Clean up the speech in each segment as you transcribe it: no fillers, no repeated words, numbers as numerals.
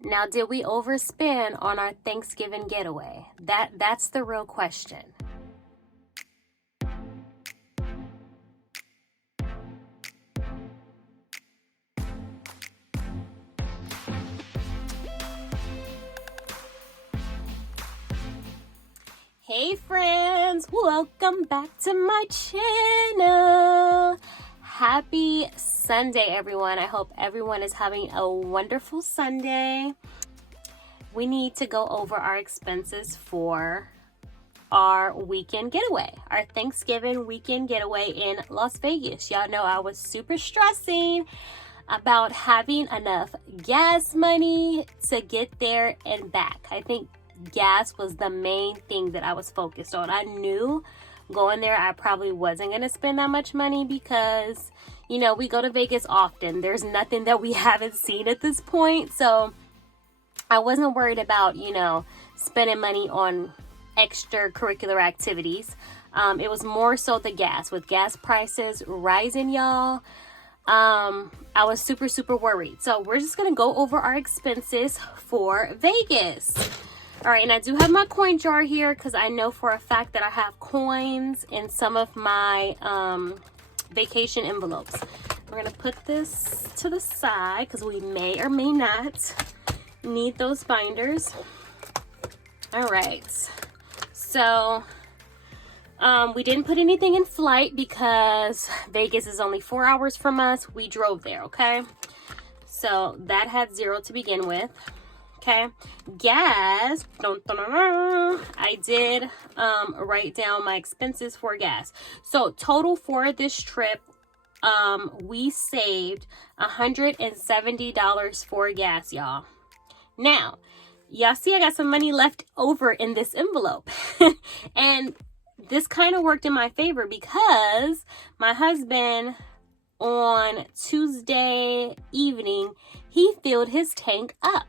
Now, did we overspend on our Thanksgiving getaway? That's the real question. Hey friends, welcome back to my channel. Happy Sunday, everyone. I hope everyone is having a wonderful Sunday. We need to go over our expenses for our weekend getaway, our Thanksgiving weekend getaway in Las Vegas. Y'all know I was super stressing about having enough gas money to get there and back. I think gas was the main thing that I was focused on. I knew going there I probably wasn't going to spend that much money because, you know, we go to Vegas often. There's nothing that we haven't seen at this point. So I wasn't worried about, you know, spending money on extracurricular activities. It was more so the gas. With gas prices rising, y'all, I was super worried. So we're just going to go over our expenses for Vegas. All right, and I do have my coin jar here because I know for a fact that I have coins in some of my vacation envelopes. We're going to put this to the side because we may or may not need those binders. All right, so we didn't put anything in flight because Vegas is only 4 hours from us. We drove there, okay? So that had zero to begin with. Okay, gas, I did write down my expenses for gas. So total for this trip, we saved $170 for gas, y'all. Now, y'all see I got some money left over in this envelope. And this kind of worked in my favor because my husband on Tuesday evening, he filled his tank up.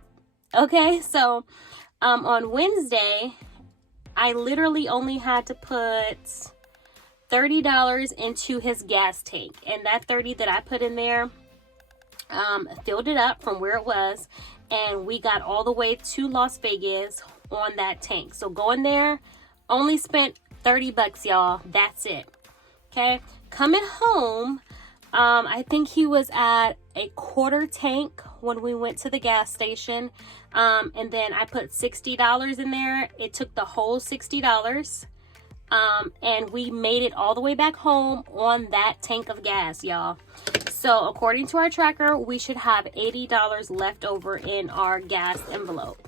Okay, so on Wednesday, I literally only had to put $30 into his gas tank. And that $30 that I put in there filled it up from where it was. And we got all the way to Las Vegas on that tank. So going there, only spent $30, y'all. That's it. Okay, coming home, I think he was at a quarter tank when we went to the gas station. And then I put $60 in there. It took the whole $60. And we made it all the way back home on that tank of gas, y'all. So according to our tracker, we should have $80 left over in our gas envelope.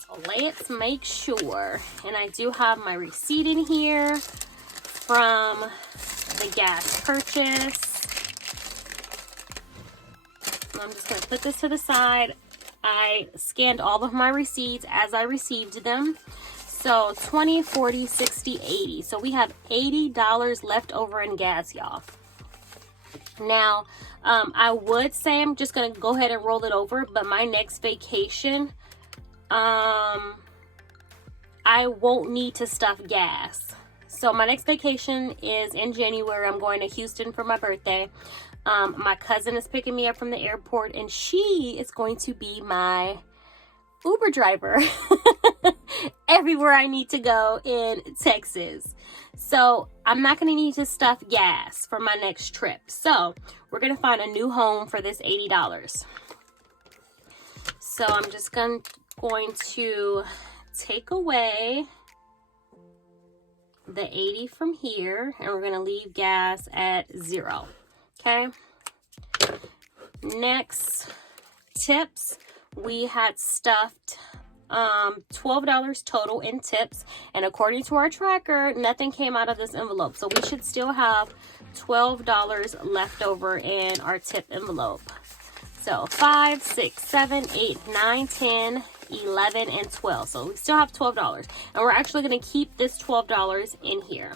So let's make sure. And I do have my receipt in here from the gas purchase. I'm just going to put this to the side. I scanned all of my receipts as I received them. So 20, 40, 60, 80. So we have $80 left over in gas, y'all. Now, I would say I'm just going to go ahead and roll it over, but my next vacation, I won't need to stuff gas. So my next vacation is in January. I'm going to Houston for my birthday. My cousin is picking me up from the airport, and she is going to be my Uber driver everywhere I need to go in Texas. So I'm not going to need to stuff gas for my next trip. So we're going to find a new home for this $80. So I'm just going to take away the 80 from here, and we're going to leave gas at 0. Okay. Next, tips. We had stuffed $12 total in tips, and according to our tracker, nothing came out of this envelope. So we should still have $12 left over in our tip envelope. So 5, 6, 7, 8, 9, 10, 11, and 12. So we still have $12, and we're actually going to keep this $12 in here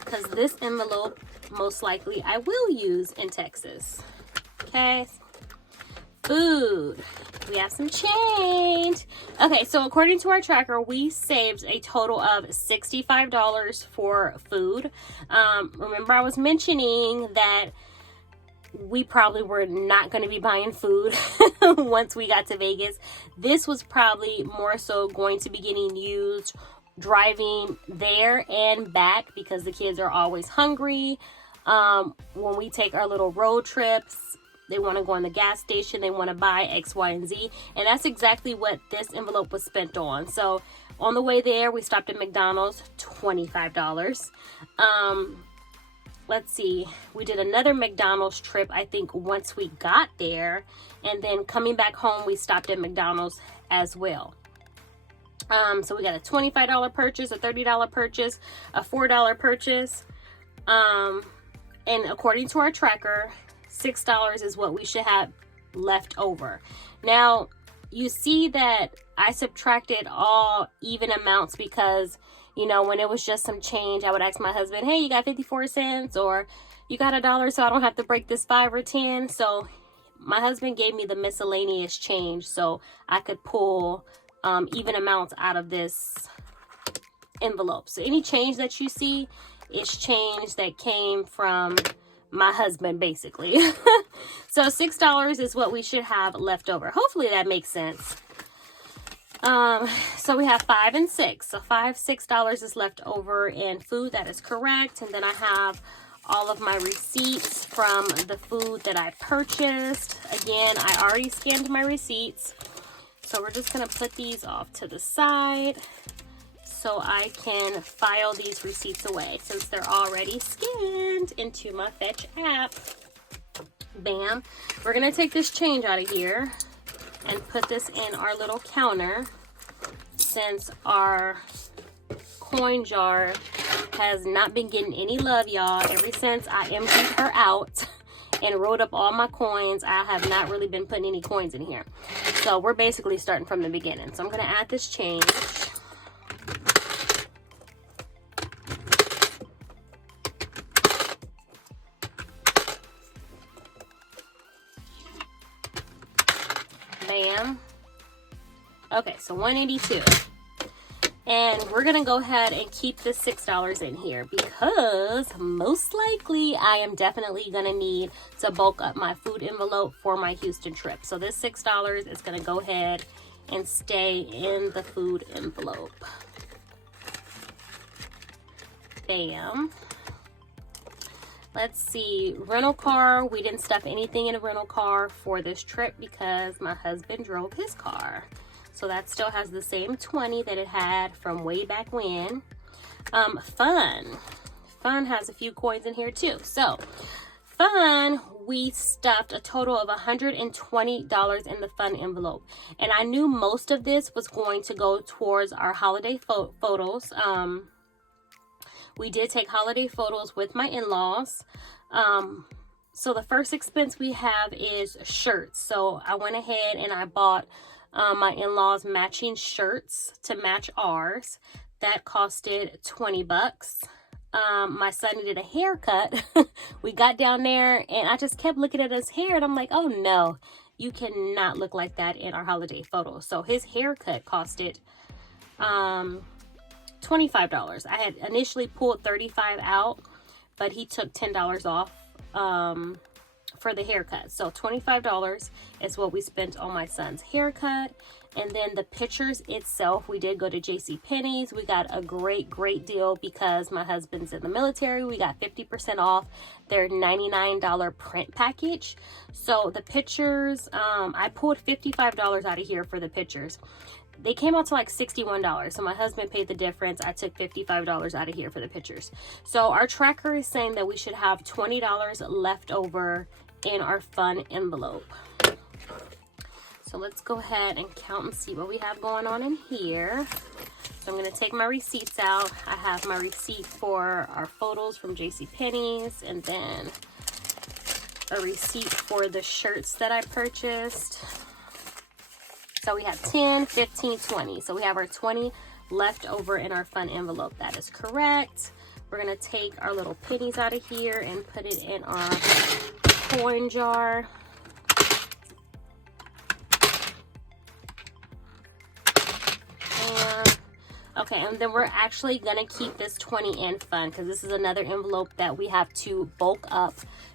because this envelope most likely I will use in Texas. Okay. Food. We have some change. Okay, so according to our tracker, we saved a total of $65 for food. Remember I was mentioning that we probably were not going to be buying food once we got to Vegas. This was probably more so going to be getting used driving there and back because the kids are always hungry. When we take our little road trips, they want to go in the gas station, they want to buy X, Y, and Z. And that's exactly what this envelope was spent on. So on the way there, we stopped at McDonald's, $25. Let's see, we did another McDonald's trip, I think, once we got there. And then coming back home, we stopped at McDonald's as well. So we got a $25 purchase, a $30 purchase, a $4 purchase. And according to our tracker, $6 is what we should have left over. Now, you see that I subtracted all even amounts because, you know, when it was just some change, I would ask my husband, hey, you got 54 cents or you got $1 so I don't have to break this 5 or 10. So my husband gave me the miscellaneous change so I could pull even amounts out of this envelope. So any change that you see is change that came from my husband, basically. So $6 is what we should have left over. Hopefully that makes sense. So we have 5 and 6. So $6 is left over in food. That is correct. And then I have all of my receipts from the food that I purchased. Again, I already scanned my receipts. So we're just going to put these off to the side so I can file these receipts away since they're already scanned into my Fetch app. Bam. We're going to take this change out of here and put this in our little counter since our coin jar has not been getting any love, y'all. Ever since I emptied her out and wrote up all my coins, I have not really been putting any coins in here. So we're basically starting from the beginning. So I'm going to add this change. Bam. Okay, so $182. And we're going to go ahead and keep the $6 in here because most likely I am definitely going to need to bulk up my food envelope for my Houston trip. So this $6 is going to go ahead and stay in the food envelope. Bam. Let's see, rental car. We didn't stuff anything in a rental car for this trip because my husband drove his car. So that still has the same 20 that it had from way back when. Fun has a few coins in here too. So Fun, we stuffed a total of $120 in the Fun envelope. And I knew most of this was going to go towards our holiday photos. We did take holiday photos with my in-laws. So the first expense we have is shirts. So I went ahead and I bought my in-laws matching shirts to match ours. That costed 20 bucks. My son needed a haircut. We got down there and I just kept looking at his hair and I'm like, oh no, you cannot look like that in our holiday photos. So his haircut costed $25. I had initially pulled $35 out, but he took $10 off for the haircut. So $25 is what we spent on my son's haircut. And then the pictures itself, we did go to JCPenney's. We got a great deal because my husband's in the military. We got 50% off their $99 print package. So the pictures, I pulled $55 out of here for the pictures. They came out to like $61. So my husband paid the difference. I took $55 out of here for the pictures. So our tracker is saying that we should have $20 left over in our Fun envelope. So let's go ahead and count and see what we have going on in here. So I'm going to take my receipts out. I have my receipt for our photos from JCPenney's and then a receipt for the shirts that I purchased. So we have 10, 15, 20. So we have our 20 left over in our Fun envelope. That is correct. We're going to take our little pennies out of here and put it in our coin jar. Okay, and then we're actually gonna keep this 20 in fun because this is another envelope that we have to bulk up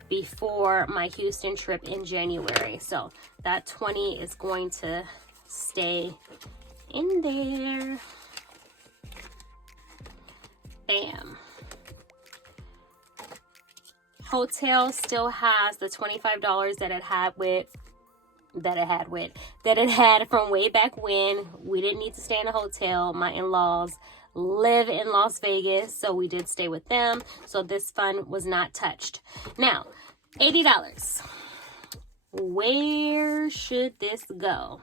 before my Houston trip in January. So that 20 is going to stay in there. Bam. Hotel still has the $25 that it had from way back when. We didn't need to stay in a hotel. My in-laws live in Las Vegas, so we did stay with them. So this fund was not touched. Now, $80. Where should this go?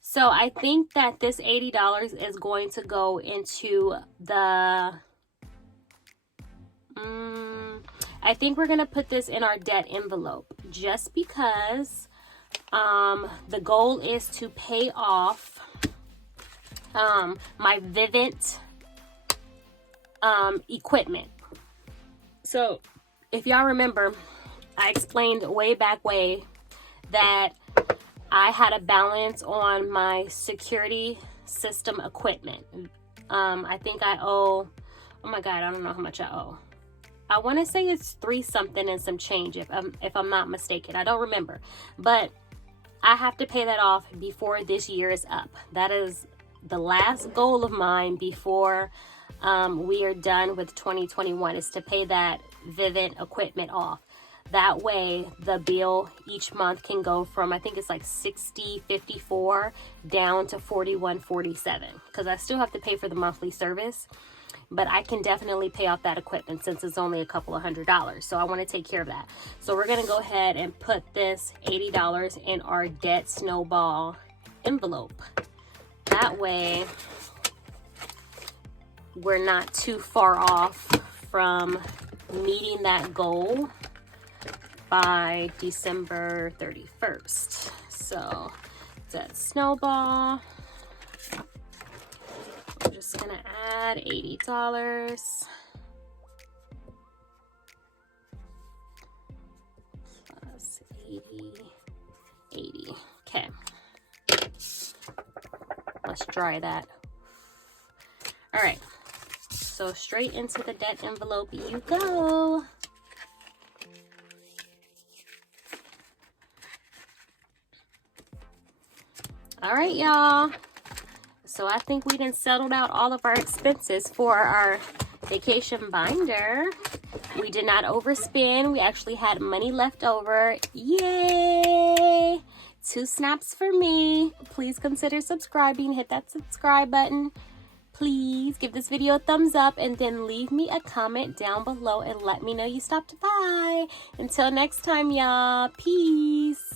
So I think that this $80 is going to go into the... I think we're going to put this in our debt envelope just because the goal is to pay off my Vivint equipment. So if y'all remember, I explained way back that I had a balance on my security system equipment. I think I owe, oh my God, I don't know how much I owe. I want to say it's 3 something and some change if I'm not mistaken. I don't remember, but I have to pay that off before this year is up. That is the last goal of mine before we are done with 2021, is to pay that Vivint equipment off. That way the bill each month can go from, I think it's like $60.54 down to $41.47, because I still have to pay for the monthly service, but I can definitely pay off that equipment since it's only a couple of $100. So I want to take care of that. So we're going to go ahead and put this $80 in our debt snowball envelope. That way we're not too far off from meeting that goal by December 31st. So debt snowball. We're just gonna add $80 plus 80. Okay. Let's dry that. All right. So straight into the debt envelope you go. All right, y'all. So I think we done settled out all of our expenses for our vacation binder. We did not overspend. We actually had money left over. Yay! 2 snaps for me. Please consider subscribing. Hit that subscribe button. Please give this video a thumbs up and then leave me a comment down below and let me know you stopped by. Until next time, y'all. Peace.